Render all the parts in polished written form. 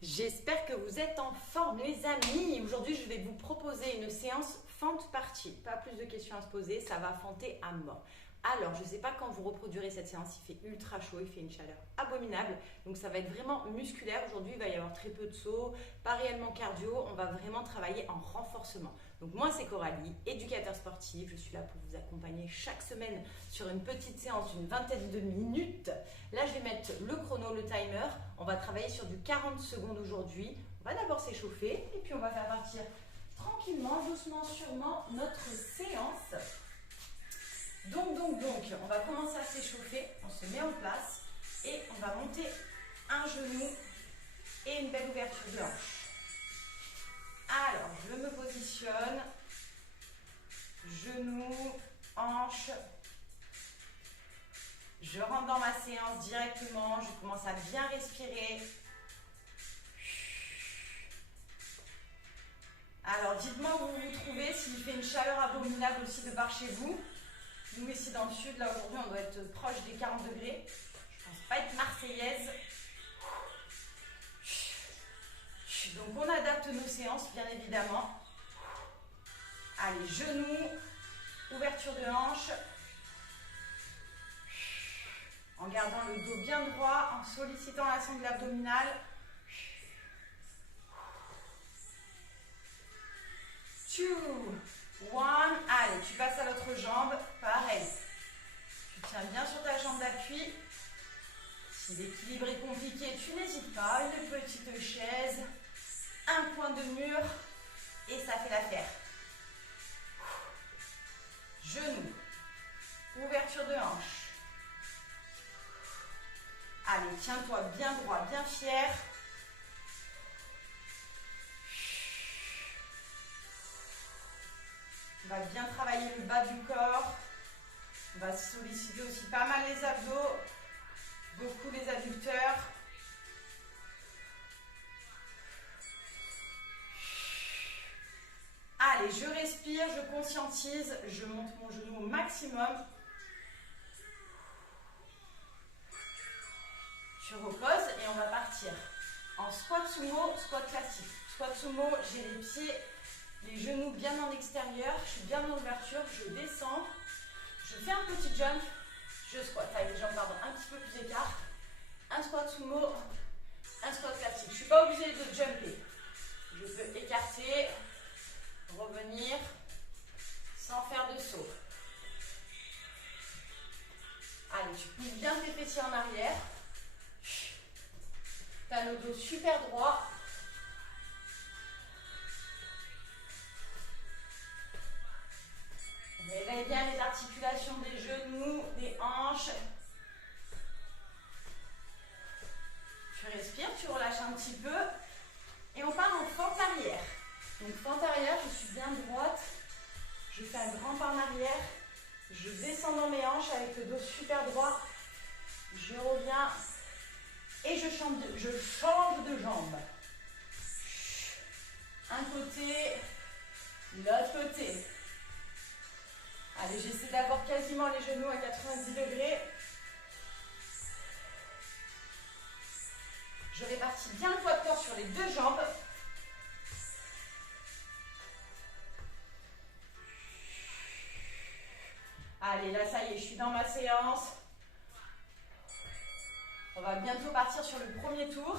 J'espère que vous êtes en forme les amis. Aujourd'hui je vais vous proposer une séance fente partie. Pas plus de questions à se poser, ça va fenter à mort. Alors je ne sais pas quand vous reproduirez cette séance, il fait ultra chaud, il fait une chaleur abominable. Donc ça va être vraiment musculaire. Aujourd'hui il va y avoir très peu de sauts, pas réellement cardio, on va vraiment travailler en renforcement. Donc moi c'est Coralie, éducateur sportif, je suis là pour vous accompagner chaque semaine sur une petite séance d'une vingtaine de minutes. Là je vais mettre le chrono, le timer, on va travailler sur du 40 secondes aujourd'hui. On va d'abord s'échauffer et puis on va faire partir tranquillement, doucement, sûrement notre séance. Donc, on va commencer à s'échauffer, on se met en place et on va monter un genou et une belle ouverture de hanche. Alors, je me positionne, genou, hanche. Je rentre dans ma séance directement, je commence à bien respirer. Alors, dites-moi où vous vous trouvez, s'il fait une chaleur abominable aussi de par chez vous. Nous, ici dans le sud, là aujourd'hui, on doit être proche des 40 degrés. Je ne pense pas être marseillaise. Donc, on adapte nos séances, bien évidemment. Allez, genoux, ouverture de hanche. En gardant le dos bien droit, en sollicitant la sangle abdominale. 2, 1, allez, tu passes à l'autre jambe, pareil. Tu tiens bien sur ta jambe d'appui. Si l'équilibre est compliqué, tu n'hésites pas, une petite chaise, un coin de mur, et ça fait l'affaire. Genoux, ouverture de hanche. Allez, tiens-toi bien droit, bien fier. On va bien travailler le bas du corps. On va solliciter aussi pas mal les abdos, beaucoup les adducteurs. Allez, je respire, je conscientise, je monte mon genou au maximum. Je repose et on va partir en squat sumo, squat classique. Squat sumo, j'ai les pieds, les genoux bien en extérieur, je suis bien en ouverture, je descends, je fais un petit jump, je squat avec les jambes un petit peu plus écart. Un squat sumo, un squat classique. Je ne suis pas obligée de jumper. Je peux écarter, revenir sans faire de saut. Allez, tu pousses bien tes fessiers en arrière. Tu as le dos super droit. Réveille bien les articulations des genoux, des hanches. Tu respires, tu relâches un petit peu. Et on part en fente arrière. Donc fente arrière, je suis bien droite. Je fais un grand pas en arrière. Je descends dans mes hanches avec le dos super droit. Je reviens et je change de jambe. Un côté, l'autre côté. Allez, j'essaie d'avoir quasiment les genoux à 90 degrés. Je répartis bien le poids de corps sur les deux jambes. Allez, là, ça y est, je suis dans ma séance. On va bientôt partir sur le premier tour.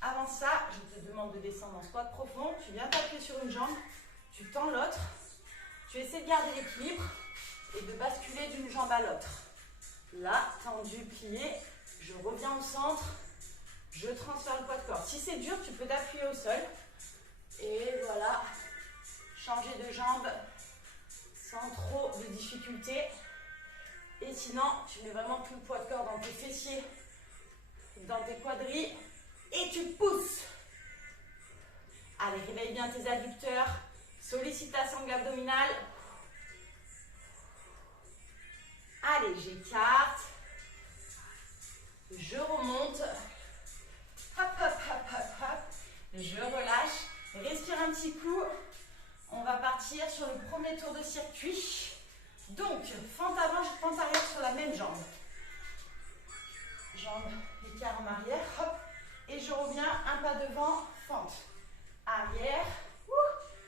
Avant ça, je te demande de descendre en squat profond. Tu viens t'appuyer sur une jambe, tu tends l'autre. Tu essaies de garder l'équilibre et de basculer d'une jambe à l'autre. Là, tendu, plié, je reviens au centre, je transfère le poids de corps. Si c'est dur, tu peux t'appuyer au sol. Et voilà, changer de jambe sans trop de difficulté. Et sinon, tu mets vraiment tout le poids de corps dans tes fessiers, dans tes quadris, et tu pousses. Allez, réveille bien tes adducteurs. Sollicite ta sangle abdominale. Allez, j'écarte. Je remonte. Hop, hop, hop, hop, hop. Je relâche. Respire un petit coup. On va partir sur le premier tour de circuit. Donc, fente avant, fente arrière sur la même jambe. Jambe écart en arrière. Hop. et je reviens, un pas devant, fente. Arrière.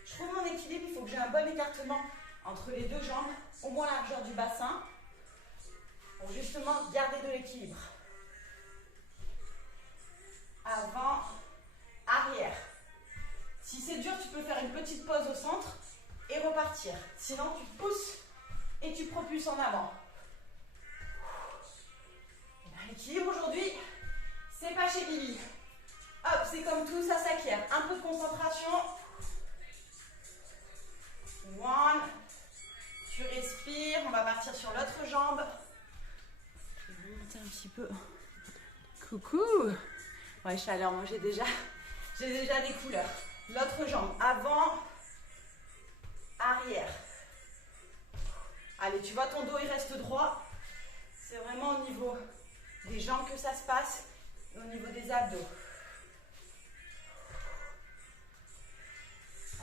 Je trouve mon équilibre, il faut que j'ai un bon écartement entre les deux jambes, au moins la largeur du bassin, pour justement garder de l'équilibre. Avant, arrière. Si c'est dur, tu peux faire une petite pause au centre et repartir. Sinon, tu pousses et tu propulses en avant. L'équilibre aujourd'hui, c'est pas chez Bibi. Hop, c'est comme tout, ça s'acquiert. Un peu de concentration. One. Tu respires. On va partir sur l'autre jambe. Je vais monter un petit peu. Coucou. Ouais, chaleur. Moi, j'ai déjà des couleurs. L'autre jambe. Avant. Arrière. Allez, tu vois, ton dos, il reste droit. C'est vraiment au niveau des jambes que ça se passe. Et au niveau des abdos.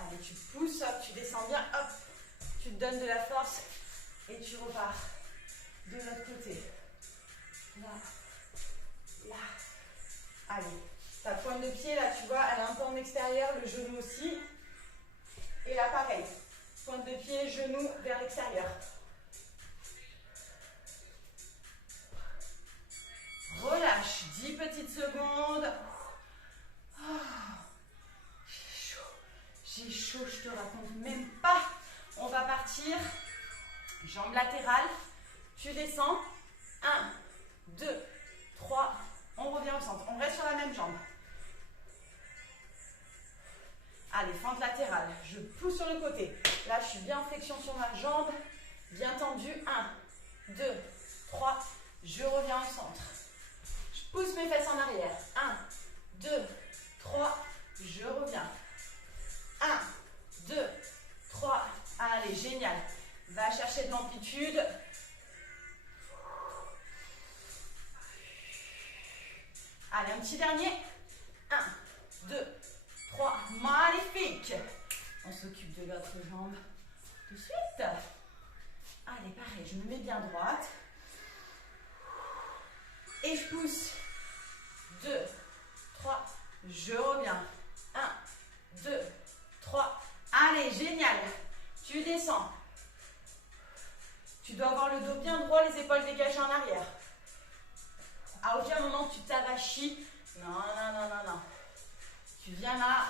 Allez, tu pousses, hop, tu descends bien, hop, tu te donnes de la force et tu repars de l'autre côté. Là, là. Allez, ta pointe de pied, là, tu vois, elle est un peu en extérieur, le genou aussi. Et là, pareil, pointe de pied, genou vers l'extérieur. Relâche, 10 petites secondes. J'ai chaud, je te raconte même pas. On va partir. Jambes latérales. Tu descends. 1, 2, 3. On revient au centre. On reste sur la même jambe. Allez, fente latérale. Je pousse sur le côté. Là, je suis bien en flexion sur ma jambe. Bien tendue. 1, 2, 3. Je reviens au centre. Je pousse mes fesses en arrière. 1, 2, 3. Je reviens. 1, 2, 3. Allez, génial. Va chercher de l'amplitude. Allez, un petit dernier. 1, 2, 3. Magnifique. On s'occupe de l'autre jambe tout de suite. Allez, pareil, je me mets bien droite. Et je pousse. 2, 3. Je reviens. 1, 2, 3. Allez, génial. Tu descends. Tu dois avoir le dos bien droit, les épaules dégagées en arrière. À aucun moment tu t'arrachis. Non, non, non, non, non. Tu viens là.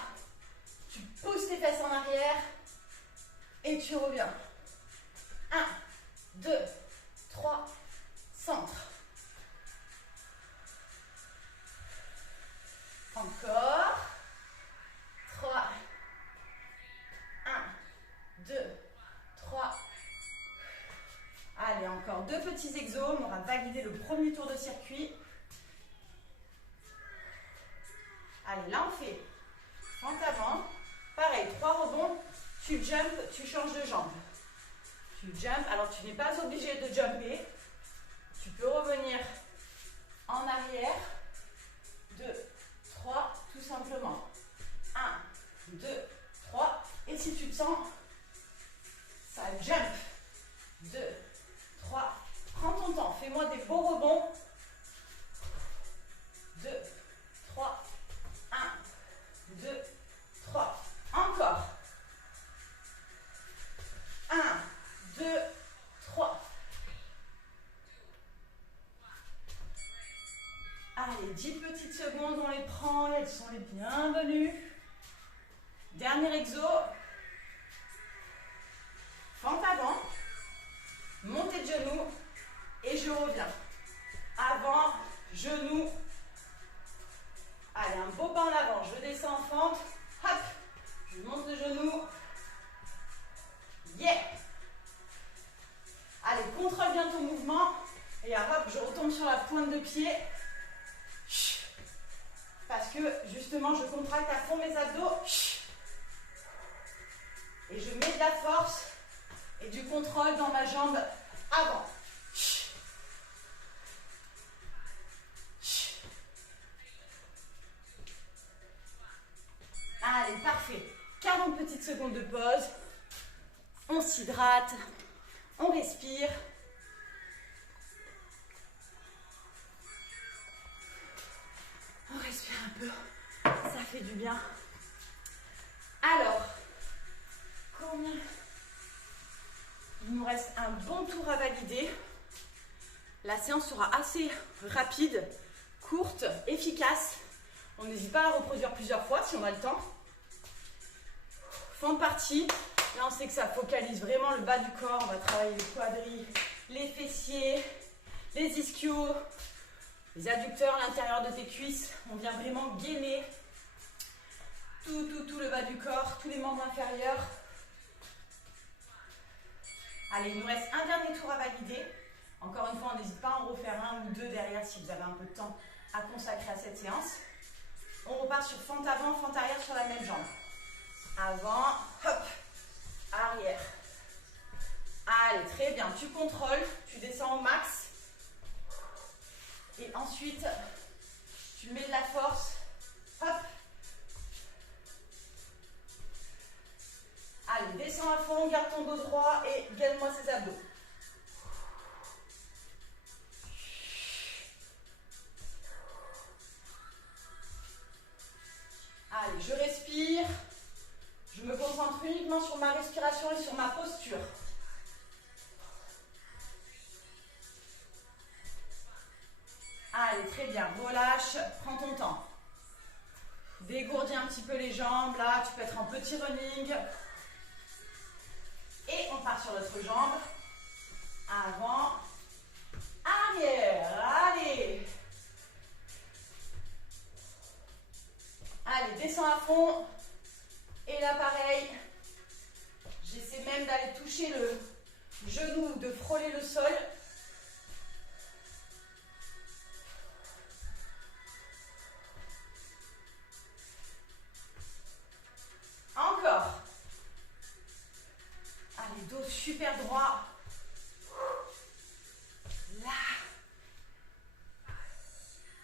Tu pousses tes fesses en arrière. Et tu reviens. 1, 2, 3. Centre. Encore. 3. 1, 2, 3. Allez, encore 2 petits exos. On aura validé le premier tour de circuit. Allez, là on fait fente avant. Pareil, 3 rebonds. Tu jump, tu changes de jambe. Tu jump. Alors, tu n'es pas obligé de jumper. Tu peux revenir en arrière. 2, 3, tout simplement. 1, 2, 3. Et si tu te sens, ça jump. 2, 3. Prends ton temps. Fais-moi des beaux rebonds. 2, 3. 1, 2, 3. Encore. 1, 2, 3. Allez, 10 petites secondes, on les prend, elles sont les bienvenues. Dernier exo. Fente avant. Montée de genoux. Et je reviens. Avant, genou. Allez, un beau pas en avant. Je descends en fente. Hop. Je monte le genou. Yeah. Allez, contrôle bien ton mouvement. Et hop, je retombe sur la pointe de pied. Parce que justement, je contracte à fond mes abdos. Et je mets de la force et du contrôle dans ma jambe avant. Allez, parfait. 40 petites secondes de pause. On s'hydrate. On respire. On respire un peu. ça fait du bien. Alors, combien? Il nous reste un bon tour à valider. La séance sera assez rapide, courte, efficace. On n'hésite pas à reproduire plusieurs fois si on a le temps. Fente partie. Là, on sait que ça focalise vraiment le bas du corps. On va travailler les quadris, les fessiers, les ischios, les adducteurs, l'intérieur de tes cuisses. On vient vraiment gainer tout le bas du corps, tous les membres inférieurs. Allez, il nous reste un dernier tour à valider. Encore une fois, on n'hésite pas à en refaire un ou deux derrière si vous avez un peu de temps à consacrer à cette séance. On repart sur fente avant, fente arrière sur la même jambe. Avant, hop, arrière. Allez, très bien. Tu contrôles, tu descends au max. Et ensuite, tu mets de la force. Hop. Allez, descends à fond, garde ton dos droit et gaine-moi ces abdos. Allez, je respire. Je me concentre uniquement sur ma respiration et sur ma posture. Allez, très bien. Relâche, prends ton temps. Dégourdis un petit peu les jambes. Là, tu peux être en petit running. Et on part sur l'autre jambe. Avant, arrière. Allez. Allez, descends à fond. Et là, pareil. J'essaie même d'aller toucher le genou, de frôler le sol. Encore. Allez, dos super droit. Là.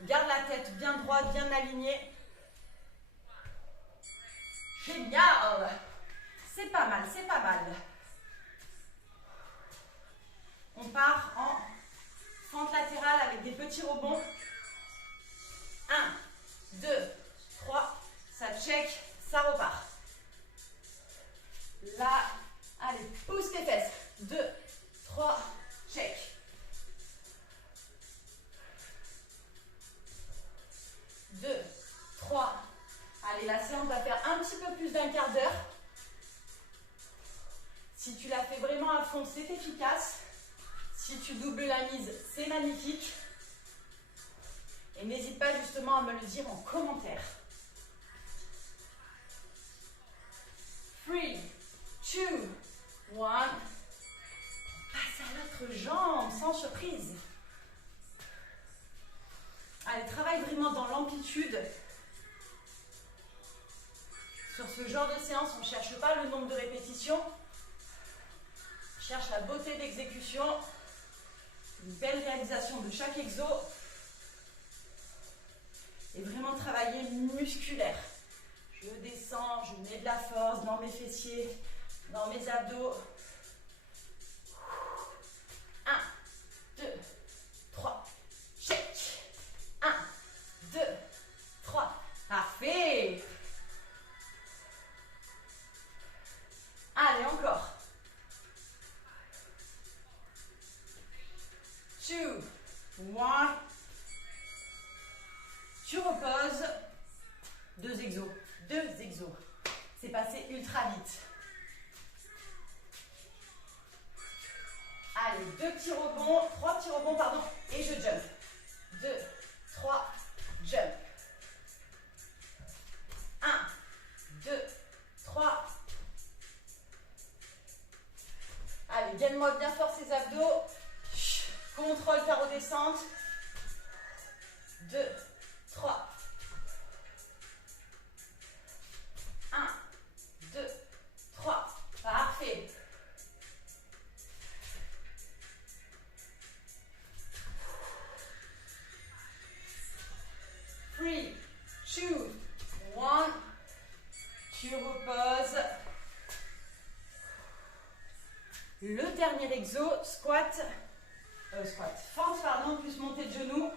Garde la tête bien droite, bien alignée. Génial. C'est pas mal, c'est pas mal. On part en fente latérale avec des petits rebonds. 1, 2, 3. Ça check, ça repart. Là, allez, pousse tes fesses. 2, 3, check. 2, 3. Allez, la séance va faire un petit peu plus d'un quart d'heure. Si tu la fais vraiment à fond, c'est efficace. Si tu doubles la mise, c'est magnifique. Et n'hésite pas justement à me le dire en commentaire. 3, 2, 1. Passe à l'autre jambe, sans surprise. Allez, travaille vraiment dans l'amplitude. Sur ce genre de séance, on ne cherche pas le nombre de répétitions. On cherche la beauté d'exécution. Une belle réalisation de chaque exo. Et vraiment travailler musculaire. Je descends, je mets de la force dans mes fessiers, dans mes abdos. 1, 2, 3, check. 1, 2, 3. Parfait. Allez, encore. 2, 1. Tu reposes. 2 exos. 2 exos. C'est passé ultra vite. Allez, 2 petits rebonds, 3 petits rebonds, pardon, et je jump. 2, 3, jump. 1, 2, 3. Allez, gaine-moi bien fort ces abdos. Contrôle ta redescente. 2, 3. 1, 2, 3. Parfait. Three, 2, 1. Tu reposes. Le dernier exo, squat, fente pardon, plus montée de genoux.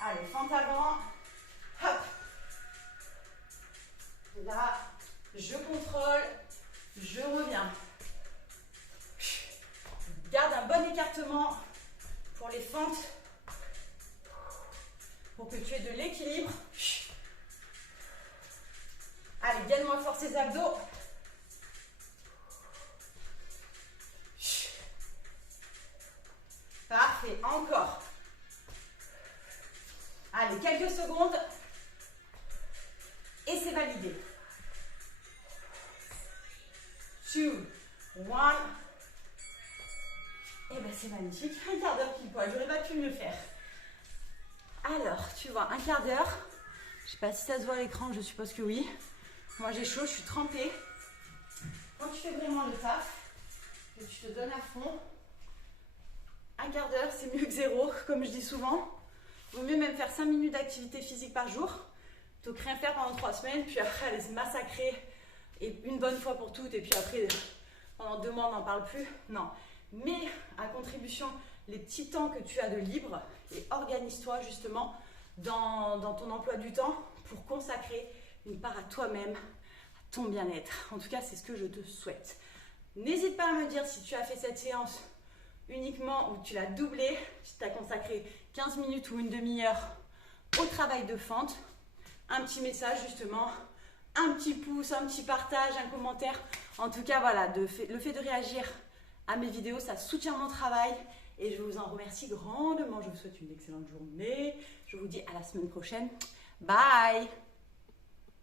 Allez, fente avant, hop. Là, je contrôle, je reviens. Garde un bon écartement pour les fentes, pour que tu aies de l'équilibre. Allez, gagne-moi fort ces abdos. Parfait, encore. Allez, quelques secondes. Et c'est validé. 2, 1. Et bien c'est magnifique. Un quart d'heure pile poil. J'aurais pas pu mieux faire. Alors, tu vois, un quart d'heure. Je sais pas si ça se voit à l'écran, je suppose que oui. Moi j'ai chaud, je suis trempée. Quand tu fais vraiment le taf, que tu te donnes à fond, un quart d'heure c'est mieux que zéro, comme je dis souvent. Vaut mieux même faire 5 minutes d'activité physique par jour, plutôt que rien faire pendant 3 semaines, puis après aller se massacrer, et une bonne fois pour toutes, et puis après pendant 2 mois on n'en parle plus. Non, mets à contribution les petits temps que tu as de libre et organise-toi justement dans ton emploi du temps pour consacrer une part à toi-même, à ton bien-être. En tout cas, c'est ce que je te souhaite. N'hésite pas à me dire si tu as fait cette séance uniquement ou tu l'as doublée, si tu as consacré 15 minutes ou une demi-heure au travail de fente. Un petit message justement, un petit pouce, un petit partage, un commentaire. En tout cas, voilà, le fait de réagir à mes vidéos, ça soutient mon travail et je vous en remercie grandement. Je vous souhaite une excellente journée. Je vous dis à la semaine prochaine. Bye!